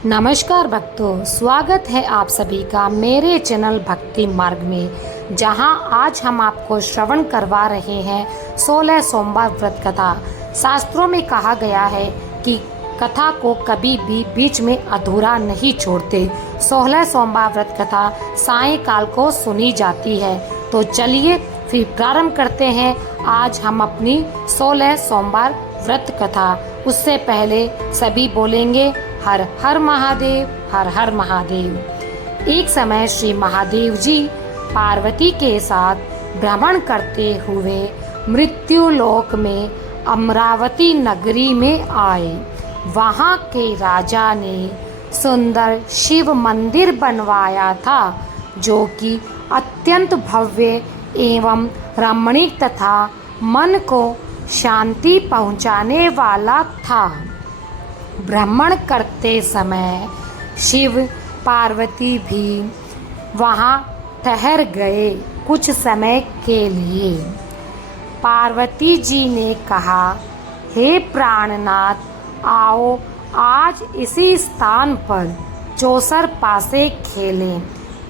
नमस्कार भक्तों, स्वागत है आप सभी का मेरे चैनल भक्ति मार्ग में, जहां आज हम आपको श्रवण करवा रहे हैं 16 सोमवार व्रत कथा। शास्त्रों में कहा गया है कि कथा को कभी भी बीच में अधूरा नहीं छोड़ते। 16 सोमवार व्रत कथा सायंकाल को सुनी जाती है। तो चलिए फिर प्रारंभ करते हैं आज हम अपनी 16 सोमवार व्रत कथा। उससे पहले सभी बोलेंगे हर हर महादेव, हर हर महादेव। एक समय श्री महादेव जी पार्वती के साथ भ्रमण करते हुए मृत्यु लोक में अमरावती नगरी में आए। वहाँ के राजा ने सुंदर शिव मंदिर बनवाया था, जो कि अत्यंत भव्य एवं रमणीक तथा मन को शांति पहुँचाने वाला था। भ्रमण करते समय शिव पार्वती भी वहाँ ठहर गए कुछ समय के लिए। पार्वती जी ने कहा, हे प्राणनाथ, आओ आज इसी स्थान पर चौसर पासे खेलें।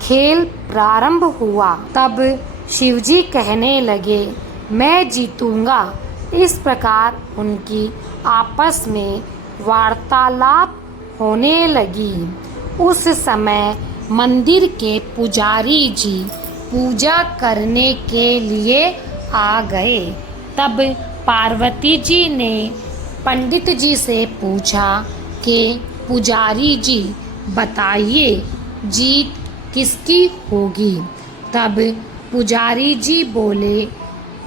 खेल प्रारंभ हुआ। तब शिवजी कहने लगे, मैं जीतूंगा। इस प्रकार उनकी आपस में वार्तालाप होने लगी। उस समय मंदिर के पुजारी जी पूजा करने के लिए आ गए। तब पार्वती जी ने पंडित जी से पूछा कि पुजारी जी बताइए, जीत किसकी होगी। तब पुजारी जी बोले,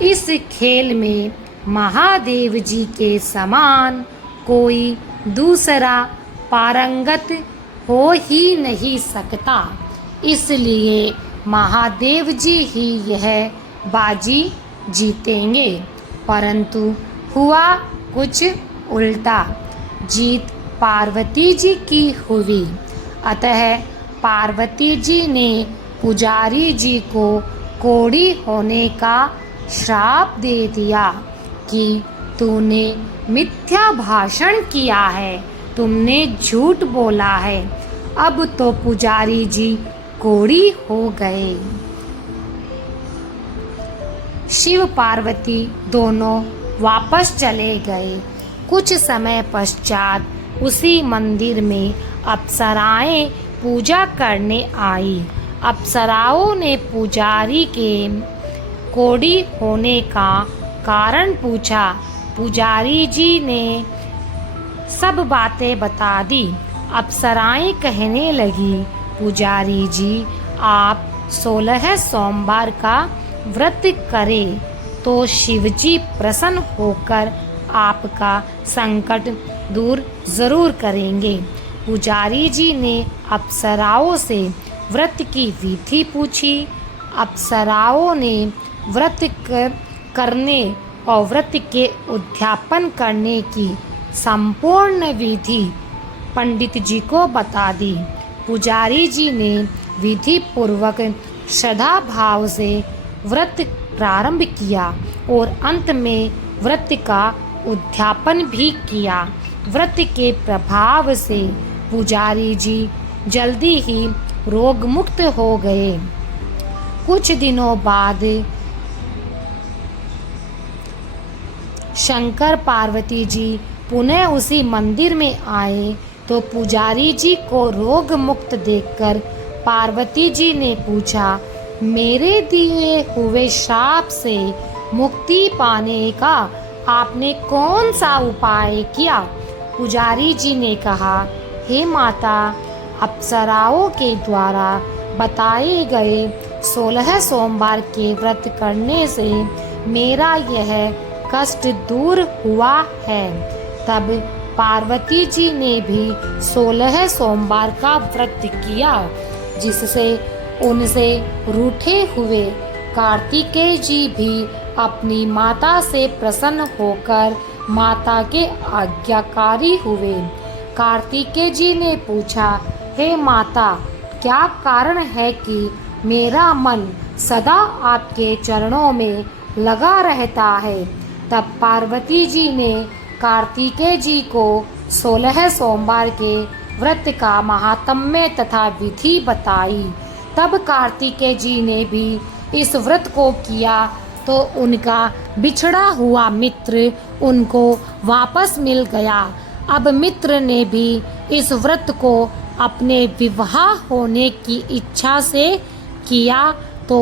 इस खेल में महादेव जी के समान कोई दूसरा पारंगत हो ही नहीं सकता, इसलिए महादेव जी ही यह बाजी जीतेंगे। परंतु हुआ कुछ उल्टा। जीत पार्वती जी की हुई। अतः पार्वती जी ने पुजारी जी को कोढ़ी होने का श्राप दे दिया कि तूने मिथ्या भाषण किया है, तुमने झूठ बोला है। अब तो पुजारी जी कोढ़ी हो गए। शिव पार्वती दोनों वापस चले गए। कुछ समय पश्चात उसी मंदिर में अप्सराएं पूजा करने आई। अप्सराओं ने पुजारी के कोढ़ी होने का कारण पूछा। पुजारी जी ने सब बातें बता दी। अप्सराएं कहने लगी, पुजारी जी, आप 16 सोमवार का व्रत करें तो शिवजी प्रसन्न होकर आपका संकट दूर जरूर करेंगे। पुजारी जी ने अप्सराओं से व्रत की विधि पूछी। अप्सराओं ने व्रत करने और व्रत के उद्यापन करने की संपूर्ण विधि पंडित जी को बता दी। पुजारी जी ने विधि पूर्वक श्रद्धा भाव से व्रत प्रारंभ किया और अंत में व्रत का उद्यापन भी किया। व्रत के प्रभाव से पुजारी जी जल्दी ही रोग मुक्त हो गए। कुछ दिनों बाद शंकर पार्वती जी पुनः उसी मंदिर में आए तो पुजारी जी को रोग मुक्त देखकर पार्वती जी ने पूछा, मेरे दिए हुए श्राप से मुक्ति पाने का आपने कौन सा उपाय किया। पुजारी जी ने कहा, हे माता, अप्सराओं के द्वारा बताए गए 16 सोमवार के व्रत करने से मेरा यह कष्ट दूर हुआ है। तब पार्वती जी ने भी 16 सोमवार का व्रत किया, जिससे उनसे रूठे हुए कार्तिकेय जी भी अपनी माता से प्रसन्न होकर माता के आज्ञाकारी हुए। कार्तिकेय जी ने पूछा, हे माता, क्या कारण है कि मेरा मन सदा आपके चरणों में लगा रहता है। तब पार्वती जी ने कार्तिकेय जी को 16 सोमवार के व्रत का महात्म्य तथा विधि बताई। तब कार्तिकेय जी ने भी इस व्रत को किया तो उनका बिछड़ा हुआ मित्र उनको वापस मिल गया। अब मित्र ने भी इस व्रत को अपने विवाह होने की इच्छा से किया तो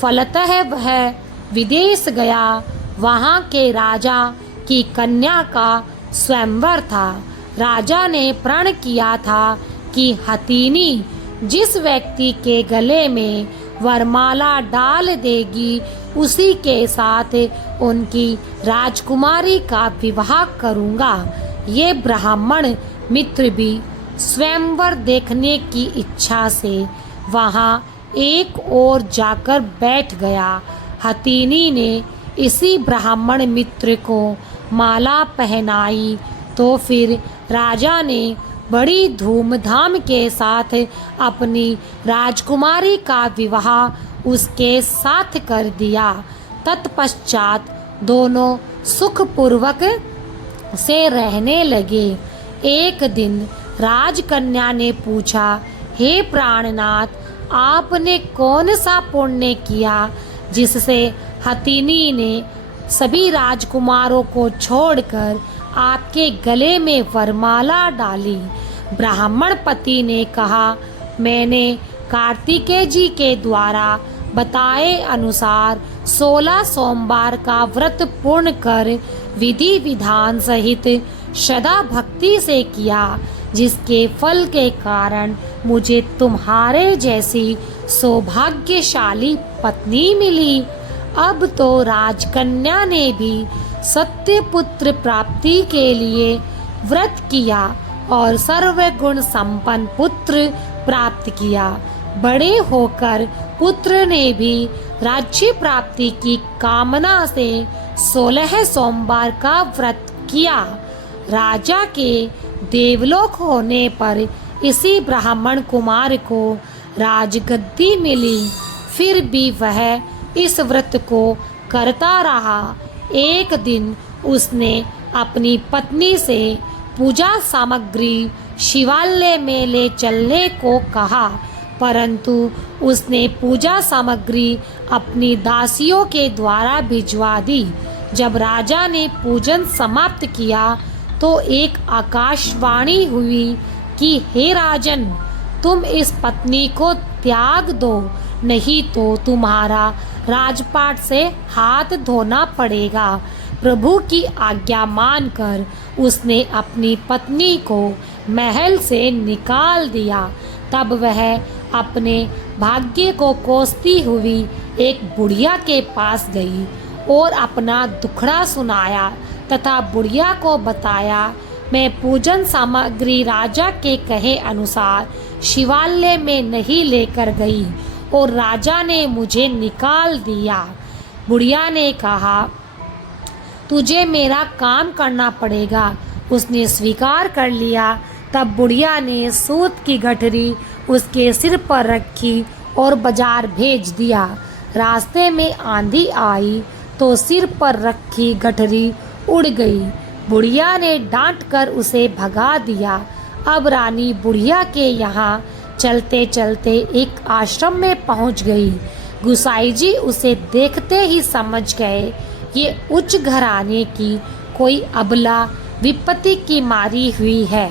फलतः वह विदेश गया। वहाँ के राजा की कन्या का स्वयंवर था। राजा ने प्रण किया था कि हथिनी जिस व्यक्ति के गले में वरमाला डाल देगी उसी के साथ उनकी राजकुमारी का विवाह करूँगा। ये ब्राह्मण मित्र भी स्वयंवर देखने की इच्छा से वहाँ एक ओर जाकर बैठ गया। हथिनी ने इसी ब्राह्मण मित्र को माला पहनाई तो फिर राजा ने बड़ी धूमधाम के साथ अपनी राजकुमारी का विवाह उसके साथ कर दिया। तत्पश्चात दोनों सुखपूर्वक से रहने लगे। एक दिन राजकन्या ने पूछा, हे प्राणनाथ, आपने कौन सा पुण्य किया जिससे हथिनी ने सभी राजकुमारों को छोड़कर आपके गले में वरमाला डाली? ब्राह्मण पति ने कहा, मैंने कार्तिकेय जी के द्वारा बताए अनुसार 16 सोमवार का व्रत पूर्ण कर विधि विधान सहित श्रद्धा भक्ति से किया, जिसके फल के कारण मुझे तुम्हारे जैसी सौभाग्यशाली पत्नी मिली। अब तो राजकन्या ने भी सत्य पुत्र प्राप्ति के लिए व्रत किया और सर्वगुण संपन्न पुत्र प्राप्त किया। बड़े होकर पुत्र ने भी राज्य प्राप्ति की कामना से 16 सोमवार का व्रत किया। राजा के देवलोक होने पर इसी ब्राह्मण कुमार को राजगद्दी मिली। फिर भी वह इस व्रत को करता रहा। एक दिन उसने अपनी पत्नी से पूजा सामग्री शिवालय में ले चलने को कहा, परंतु उसने पूजा सामग्री अपनी दासियों के द्वारा भिजवा दी। जब राजा ने पूजन समाप्त किया तो एक आकाशवाणी हुई कि हे राजन, तुम इस पत्नी को त्याग दो, नहीं तो तुम्हारा राजपाट से हाथ धोना पड़ेगा। प्रभु की आज्ञा मानकर उसने अपनी पत्नी को महल से निकाल दिया। तब वह अपने भाग्य को कोसती हुई एक बुढ़िया के पास गई और अपना दुखड़ा सुनाया तथा बुढ़िया को बताया, मैं पूजन सामग्री राजा के कहे अनुसार शिवालय में नहीं लेकर गई और राजा ने मुझे निकाल दिया। बुढ़िया ने कहा, तुझे मेरा काम करना पड़ेगा। उसने स्वीकार कर लिया। तब बुढ़िया ने सूत की गठरी उसके सिर पर रखी और बाजार भेज दिया। रास्ते में आंधी आई तो सिर पर रखी गठरी उड़ गई। बुढ़िया ने डांट कर उसे भगा दिया। अब रानी बुढ़िया के यहाँ चलते चलते एक आश्रम में पहुँच गई। गुसाई जी उसे देखते ही समझ गए ये उच्च घराने की कोई अबला विपत्ति की मारी हुई है।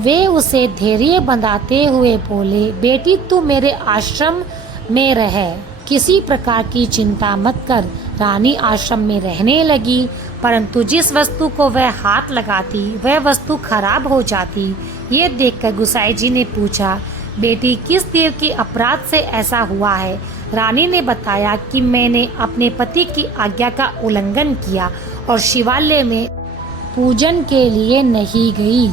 वे उसे धैर्य बंधाते हुए बोले, बेटी तू मेरे आश्रम में रह, किसी प्रकार की चिंता मत कर। रानी आश्रम में रहने लगी, परंतु जिस वस्तु को वह हाथ लगाती वह वस्तु खराब हो जाती। ये देखकर गुसाई जी ने पूछा, बेटी किस देव के अपराध से ऐसा हुआ है? रानी ने बताया कि मैंने अपने पति की आज्ञा का उल्लंघन किया और शिवालय में पूजन के लिए नहीं गई।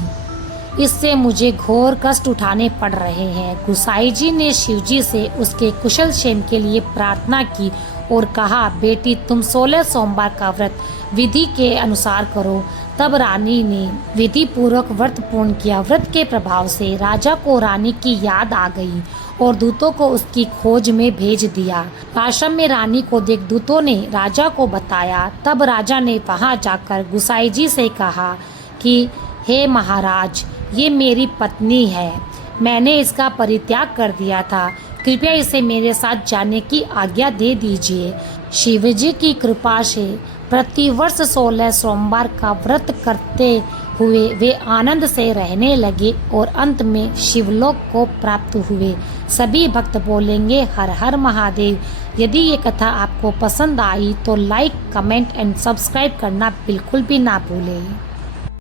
इससे मुझे घोर कष्ट उठाने पड़ रहे हैं। गुसाई जी ने शिवजी से उसके कुशल क्षेम के लिए प्रार्थना की और कहा, बेटी तुम 16 सोमवार का व्रत विधि के अनुसार करो। तब रानी ने विधि पूर्वक व्रत पूर्ण किया। व्रत के प्रभाव से राजा को रानी की याद आ गई और दूतों को उसकी खोज में भेज दिया। आश्रम में रानी को देख दूतों ने राजा को बताया। तब राजा ने वहां जाकर गुसाई जी से कहा कि हे महाराज, ये मेरी पत्नी है, मैंने इसका परित्याग कर दिया था, कृपया इसे मेरे साथ जाने की आज्ञा दे दीजिए। शिवजी की कृपा से प्रतिवर्ष 16 सोमवार का व्रत करते हुए वे आनंद से रहने लगे और अंत में शिवलोक को प्राप्त हुए। सभी भक्त बोलेंगे हर हर महादेव। यदि ये कथा आपको पसंद आई तो लाइक, कमेंट एंड सब्सक्राइब करना बिल्कुल भी ना भूलें।